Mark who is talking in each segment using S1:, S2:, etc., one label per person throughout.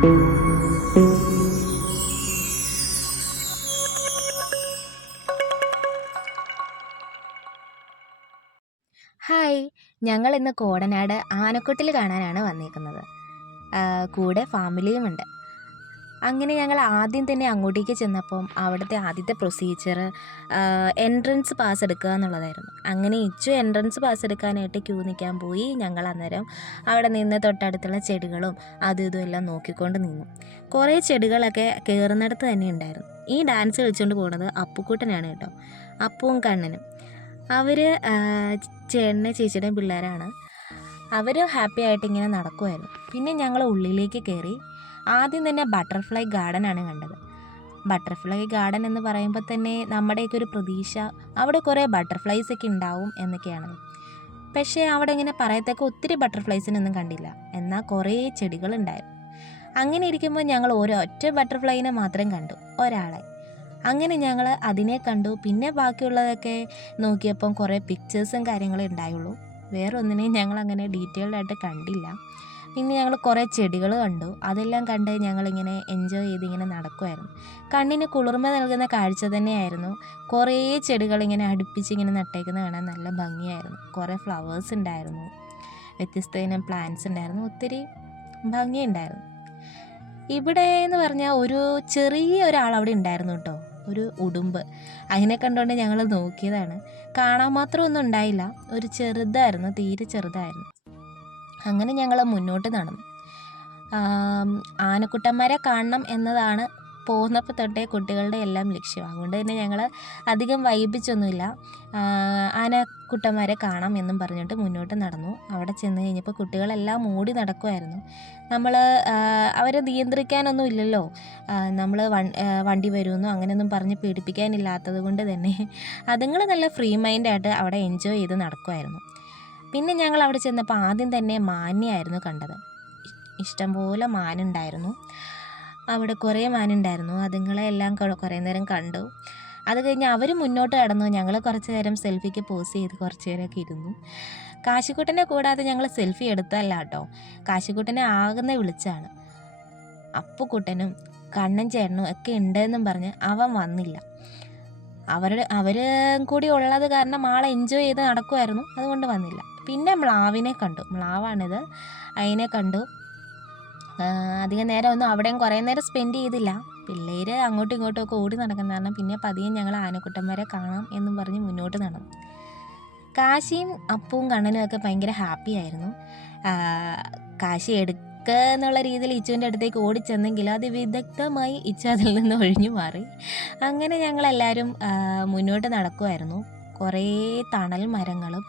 S1: Hi ഞങ്ങൾ ഇന്ന് കോടനാട് ആനക്കൊട്ടിൽ കാണാനാണ് വന്നേക്കുന്നത്. കൂടെ ഫാമിലിയുമുണ്ട് അങ്ങനെ ഞങ്ങൾ ആദ്യം തന്നെ അങ്ങോട്ടേക്ക് ചെന്നപ്പം അവിടുത്തെ ആദ്യത്തെ പ്രൊസീജിയർ എൻട്രൻസ് പാസ് എടുക്കുക എന്നുള്ളതായിരുന്നു. അങ്ങനെ ഇച്ചു എൻട്രൻസ് പാസ് എടുക്കാനായിട്ട് ക്യൂ നിൽക്കാൻ പോയി. ഞങ്ങൾ അന്നേരം അവിടെ നിന്ന് തൊട്ടടുത്തുള്ള ചെടികളും അതും ഇതും എല്ലാം നോക്കിക്കൊണ്ട് നിന്നു. കുറേ ചെടികളൊക്കെ കയറുന്നിടത്ത് തന്നെ ഉണ്ടായിരുന്നു. ഈ ഡാൻസ് കളിച്ചുകൊണ്ട് പോകുന്നത് അപ്പുക്കുട്ടനാണ് കേട്ടോ. അപ്പുവും കണ്ണനും. അവർ ചേട്ടനെ ചേച്ചിയുടെയും പിള്ളേരാണ്. അവർ ഹാപ്പി ആയിട്ട് ഇങ്ങനെ നടക്കുമായിരുന്നു പിന്നെ ഞങ്ങൾ ഉള്ളിലേക്ക് കയറി ആദ്യം തന്നെ ബട്ടർഫ്ലൈ ഗാർഡൻ ആണ് കണ്ടത്. ബട്ടർഫ്ലൈ ഗാർഡൻ എന്ന് പറയുമ്പോൾ തന്നെ നമ്മുടെയൊക്കെ ഒരു പ്രതീക്ഷ അവിടെ കുറേ ബട്ടർഫ്ലൈസ് ഒക്കെ ഉണ്ടാവും എന്നൊക്കെയാണ്. പക്ഷേ അവിടെ ഇങ്ങനെ പറയത്തക്ക ഒത്തിരി ബട്ടർഫ്ലൈസിനൊന്നും കണ്ടില്ല. എന്നാൽ കുറേ ചെടികളുണ്ടായിരുന്നു അങ്ങനെ ഇരിക്കുമ്പോൾ ഞങ്ങൾ ഒരൊറ്റ ബട്ടർഫ്ലൈനെ മാത്രം കണ്ടു ഒരാളെ. അങ്ങനെ ഞങ്ങൾ അതിനെ കണ്ടു. പിന്നെ ബാക്കിയുള്ളതൊക്കെ നോക്കിയപ്പം കുറേ പിക്ചേഴ്സും കാര്യങ്ങളും ഉണ്ടായുള്ളൂ. വേറെ ഒന്നിനെയും ഞങ്ങൾ അങ്ങനെ ഡീറ്റെയിൽഡ് ആയിട്ട് കണ്ടില്ല. പിന്നെ ഞങ്ങൾ കുറേ ചെടികൾ കണ്ടു. അതെല്ലാം കണ്ട് ഞങ്ങളിങ്ങനെ എൻജോയ് ചെയ്ത് ഇങ്ങനെ നടക്കുമായിരുന്നു കണ്ണിന് കുളിർമ നൽകുന്ന കാഴ്ച തന്നെയായിരുന്നു. കുറേ ചെടികൾ ഇങ്ങനെ അടുപ്പിച്ച് ഇങ്ങനെ നട്ടേക്കുന്നത് കാണാൻ നല്ല ഭംഗിയായിരുന്നു. കുറേ ഫ്ലവേഴ്സ് ഉണ്ടായിരുന്നു. വ്യത്യസ്ത ഇനം പ്ലാന്റ്സ് ഉണ്ടായിരുന്നു. ഒത്തിരി ഭംഗിയുണ്ടായിരുന്നു. ഇവിടെ എന്ന് പറഞ്ഞാൽ ഒരു ചെറിയ ഒരാൾ അവിടെ ഉണ്ടായിരുന്നു കേട്ടോ. ഒരു ഉടുമ്പ്. അതിനെ കണ്ടുകൊണ്ട് ഞങ്ങൾ നോക്കിയതാണ്. കാണാൻ മാത്രം ഒന്നും ഉണ്ടായില്ല. ഒരു ചെറുതായിരുന്നു തീരെ ചെറുതായിരുന്നു. അങ്ങനെ ഞങ്ങൾ മുന്നോട്ട് നടന്നു. ആനക്കുട്ടന്മാരെ കാണണം എന്നതാണ് പോകുന്നപ്പോൾ തൊട്ടേ കുട്ടികളുടെ എല്ലാം ലക്ഷ്യം. അതുകൊണ്ട് തന്നെ ഞങ്ങൾ അധികം വൈകിപ്പിച്ചൊന്നുമില്ല ആനക്കുട്ടന്മാരെ കാണാം എന്നും പറഞ്ഞിട്ട് മുന്നോട്ട് നടന്നു. അവിടെ ചെന്ന് കഴിഞ്ഞപ്പോൾ കുട്ടികളെല്ലാം ഓടി നടക്കുമായിരുന്നു നമ്മൾ അവരെ നിയന്ത്രിക്കാനൊന്നും ഇല്ലല്ലോ. നമ്മൾ വണ്ടി വരുമെന്നോ അങ്ങനെയൊന്നും പറഞ്ഞ് പേടിപ്പിക്കാനില്ലാത്തത് കൊണ്ട് തന്നെ അതുങ്ങൾ നല്ല ഫ്രീ മൈൻഡായിട്ട് അവിടെ എൻജോയ് ചെയ്ത് നടക്കുമായിരുന്നു പിന്നെ ഞങ്ങൾ അവിടെ ചെന്നപ്പോൾ ആദ്യം തന്നെ മാന്യായിരുന്നു കണ്ടത്. ഇഷ്ടംപോലെ മാനുണ്ടായിരുന്നു. അവിടെ കുറേ മാനുണ്ടായിരുന്നു. അതുങ്ങളെ എല്ലാം കുറേ നേരം കണ്ടു. അത് കഴിഞ്ഞ് അവർ മുന്നോട്ട് കടന്നു. ഞങ്ങൾ കുറച്ച് നേരം സെൽഫിക്ക് പോസ് ചെയ്ത് കുറച്ച് നേരമൊക്കെ ഇരുന്നു. കാശിക്കുട്ടനെ കൂടാതെ ഞങ്ങൾ സെൽഫി എടുത്തല്ല കേട്ടോ കാശിക്കുട്ടനെ ആകുന്ന വിളിച്ചാണ്. അപ്പുക്കുട്ടനും കണ്ണൻ ചേട്ടനും ഒക്കെ ഉണ്ടെന്നും പറഞ്ഞ് അവൻ വന്നില്ല. അവരുടെ അവർ കൂടി ഉള്ളത് കാരണം ആളെ എൻജോയ് ചെയ്ത് നടക്കുമായിരുന്നു അതുകൊണ്ട് വന്നില്ല. പിന്നെ മ്ലാവിനെ കണ്ടു. മ്ലാവാണിത്. അതിനെ കണ്ടു. അധികം നേരം ഒന്നും അവിടെയും കുറേ നേരം സ്പെൻഡ് ചെയ്തില്ല. പിള്ളേർ അങ്ങോട്ടും ഇങ്ങോട്ടും ഒക്കെ ഓടി നടക്കുന്ന കാരണം പിന്നെ പതിയെ ഞങ്ങൾ ആനക്കുട്ടന്മാരെ കാണാം എന്നും പറഞ്ഞ് മുന്നോട്ട് നടന്നു. കാശിയും അപ്പവും കണ്ണനും ഒക്കെ ഭയങ്കര ഹാപ്പി ആയിരുന്നു. കാശി എടുക്കുക എന്നുള്ള രീതിയിൽ ഇച്ചുവിന്റെ അടുത്തേക്ക് ഓടിച്ചെന്നെങ്കിലും അത് വിദഗ്ധമായി ഇച്ചു അതിൽ നിന്ന് ഒഴിഞ്ഞു മാറി. അങ്ങനെ ഞങ്ങളെല്ലാവരും മുന്നോട്ട് നടക്കുമായിരുന്നു കുറേ തണൽ മരങ്ങളും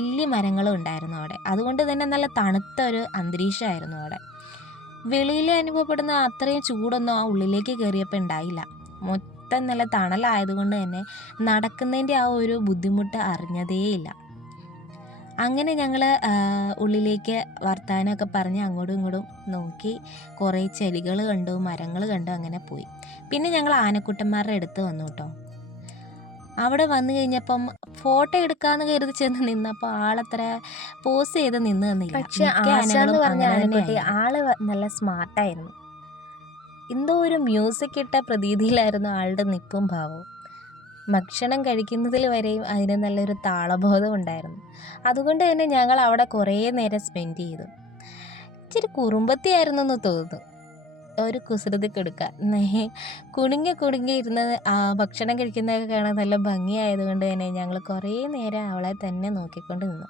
S1: ഇല്ലി മരങ്ങളും ഉണ്ടായിരുന്നു അവിടെ. അതുകൊണ്ട് തന്നെ നല്ല തണുത്ത ഒരു അന്തരീക്ഷമായിരുന്നു അവിടെ. വെളിയിൽ അനുഭവപ്പെടുന്ന അത്രയും ചൂടൊന്നും ആ ഉള്ളിലേക്ക് കയറിയപ്പോൾ ഉണ്ടായില്ല മൊത്തം നല്ല തണലായതുകൊണ്ട് തന്നെ നടക്കുന്നതിന്റെ ആ ഒരു ബുദ്ധിമുട്ട് അറിഞ്ഞതേയില്ല. അങ്ങനെ ഞങ്ങൾ ഉള്ളിലേക്ക് വർത്താനമൊക്കെ പറഞ്ഞ് അങ്ങോട്ടും ഇങ്ങോട്ടും നോക്കി കുറേ ചെടികൾ കണ്ടു മരങ്ങൾ കണ്ടു അങ്ങനെ പോയി. പിന്നെ ഞങ്ങൾ ആനക്കുട്ടന്മാരുടെ അടുത്ത് വന്നു കേട്ടോ അവിടെ വന്നു കഴിഞ്ഞപ്പം ഫോട്ടോ എടുക്കാന്ന് കരുതി ചെന്ന് നിന്നപ്പോൾ ആളത്ര പോസ് ചെയ്ത് നിന്ന് തന്നില്ല
S2: പക്ഷെ പറഞ്ഞ. ആൾ നല്ല സ്മാർട്ടായിരുന്നു.
S1: എന്തോ ഒരു മ്യൂസിക് ഇട്ട പ്രതീതിയിലായിരുന്നു ആളുടെ നിപ്പും ഭാവവും. ഭക്ഷണം കഴിക്കുന്നതിൽ വരെയും അതിന് നല്ലൊരു താളബോധം ഉണ്ടായിരുന്നു. അതുകൊണ്ട് തന്നെ ഞങ്ങൾ അവിടെ കുറേ നേരം സ്പെൻഡ് ചെയ്തു. ഇച്ചിരി കുറുമ്പത്തിയായിരുന്നു എന്ന് തോന്നുന്നു. ഒരു കുസൃതി കൊടുക്കുക കുണുങ്ങി കുണുങ്ങി ഇരുന്ന് ഭക്ഷണം കഴിക്കുന്നതൊക്കെ കാണാൻ നല്ല ഭംഗിയായതുകൊണ്ട് തന്നെ ഞങ്ങൾ കുറേ നേരം അവളെ തന്നെ നോക്കിക്കൊണ്ട് നിന്നു.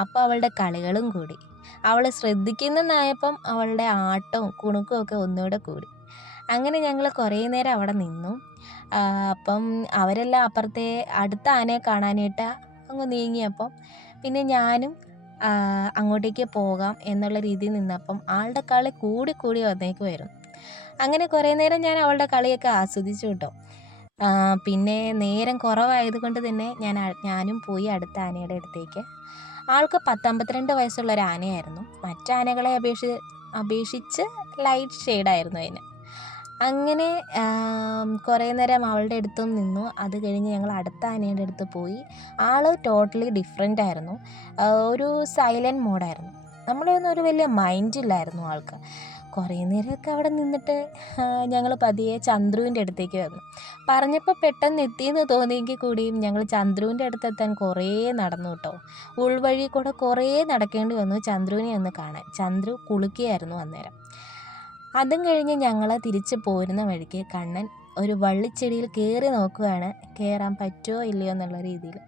S1: അപ്പോൾ അവളുടെ കളികളും കൂടി. അവൾ ശ്രദ്ധിക്കുന്നെന്നായപ്പം അവളുടെ ആട്ടവും കുണുക്കും ഒക്കെ ഒന്നുകൂടെ കൂടി. അങ്ങനെ ഞങ്ങൾ കുറേ നേരം അവിടെ നിന്നു. അപ്പം അവരെല്ലാം അപ്പുറത്തെ അടുത്ത ആനയെ കാണാനായിട്ട് അങ്ങ് നീങ്ങിയപ്പം പിന്നെ ഞാനും അങ്ങോട്ടേക്ക് പോകാം എന്നുള്ള രീതിയിൽ നിന്നപ്പം ആളുടെ കളി കൂടി കൂടി വന്നേക്കുമായിരുന്നു അങ്ങനെ കുറേ നേരം ഞാൻ അവളുടെ കളിയൊക്കെ ആസ്വദിച്ചു കേട്ടോ. പിന്നെ നേരം കുറവായത് കൊണ്ട് തന്നെ ഞാൻ ഞാനും പോയി അടുത്ത ആനയുടെ അടുത്തേക്ക്. ആൾക്ക് പത്തമ്പത്തിരണ്ട് വയസ്സുള്ള ഒരു ആനയായിരുന്നു. മറ്റാനകളെ അപേക്ഷി അപേക്ഷിച്ച് ലൈറ്റ് ഷെയ്ഡായിരുന്നു അതിന്. അങ്ങനെ കുറേ നേരം അവളുടെ അടുത്തും നിന്നു. അത് കഴിഞ്ഞ് ഞങ്ങൾ അടുത്ത ആനയുടെ അടുത്ത് പോയി. ആൾ ടോട്ടലി ഡിഫറെന്റ് ആയിരുന്നു. ഒരു സൈലന്റ് മോഡായിരുന്നു നമ്മളൊന്നും ഒരു വലിയ മൈൻഡ് ഇല്ലായിരുന്നു ആൾക്ക്. കുറേ നേരമൊക്കെ അവിടെ നിന്നിട്ട് ഞങ്ങൾ പതിയെ ചന്ദ്രുവിന്റെ അടുത്തേക്ക് വന്നു. പറഞ്ഞപ്പോൾ പെട്ടെന്ന് എത്തിയെന്ന് തോന്നിയെങ്കിൽ കൂടിയും ഞങ്ങൾ ചന്ദ്രുവിന്റെ അടുത്തെത്താൻ കുറേ നടന്നു കേട്ടോ. ഉൾവഴി കൂടെ കുറേ നടക്കേണ്ടി വന്നു ചന്ദ്രുവിനെ ഒന്ന് കാണാൻ. ചന്ദ്രു കുളിക്കുകയായിരുന്നു അന്നേരം. അതും കഴിഞ്ഞ് ഞങ്ങൾ തിരിച്ച് പോരുന്ന വഴിക്ക് കണ്ണൻ ഒരു വള്ളിച്ചെടിയിൽ കയറി നോക്കുകയാണ് കയറാൻ പറ്റുമോ ഇല്ലയോ എന്നുള്ള രീതിയിൽ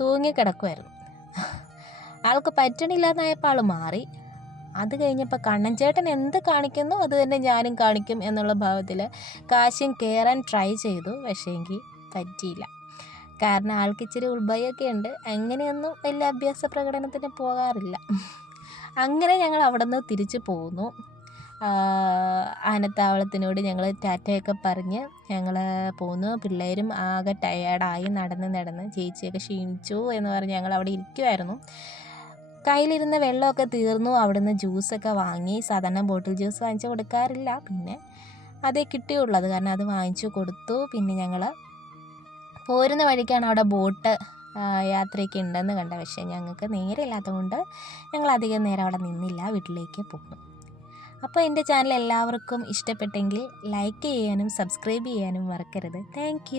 S1: തൂങ്ങിക്കിടക്കുമായിരുന്നു ആൾക്ക് പറ്റണില്ല എന്നായപ്പോൾ ആൾ മാറി. അത് കഴിഞ്ഞപ്പോൾ കണ്ണൻ ചേട്ടൻ എന്ത് കാണിക്കുന്നു? അത് തന്നെ ഞാനും കാണിക്കും എന്നുള്ള ഭാവത്തിൽ കാശ്യം കയറാൻ ട്രൈ ചെയ്തു പക്ഷേങ്കിൽ പറ്റിയില്ല. കാരണം ആൾക്ക് ഇച്ചിരി ഉൾഭയമൊക്കെ ഉണ്ട്. അങ്ങനെയൊന്നും വലിയ അഭ്യാസ പ്രകടനത്തിന് പോകാറില്ല. അങ്ങനെ ഞങ്ങൾ അവിടെ നിന്ന് തിരിച്ചു പോന്നു. ആനത്താവളത്തിനോട് ഞങ്ങൾ ടാറ്റയൊക്കെ പറഞ്ഞ് ഞങ്ങൾ പോന്നു. പിള്ളേരും ആകെ ടയേർഡായി നടന്ന് നടന്ന് ചേച്ചിയൊക്കെ ക്ഷീണിച്ചു എന്ന് പറഞ്ഞ് ഞങ്ങൾ അവിടെ ഇരിക്കുമായിരുന്നു കയ്യിലിരുന്ന വെള്ളമൊക്കെ തീർന്നു. അവിടുന്ന് ജ്യൂസൊക്കെ വാങ്ങി. സാധാരണ ബോട്ടിൽ ജ്യൂസ് വാങ്ങിച്ച് കൊടുക്കാറില്ല. പിന്നെ അതേ കിട്ടിയുള്ളത് കാരണം അത് വാങ്ങിച്ചു കൊടുത്തു. പിന്നെ ഞങ്ങൾ പോരുന്ന വഴിക്കാണ് അവിടെ ബോട്ട് യാത്രയൊക്കെ ഉണ്ടെന്ന് കണ്ട. പക്ഷേ ഞങ്ങൾക്ക് നേരമില്ലാത്തതുകൊണ്ട് ഞങ്ങൾ അധികം നേരം അവിടെ നിന്നില്ല. വീട്ടിലേക്ക് പോന്നു. അപ്പോൾ എന്റെ ചാനൽ എല്ലാവർക്കും ഇഷ്ടപ്പെട്ടെങ്കിൽ ലൈക്ക് ചെയ്യാനും സബ്സ്ക്രൈബ് ചെയ്യാനും മറക്കരുത്. താങ്ക്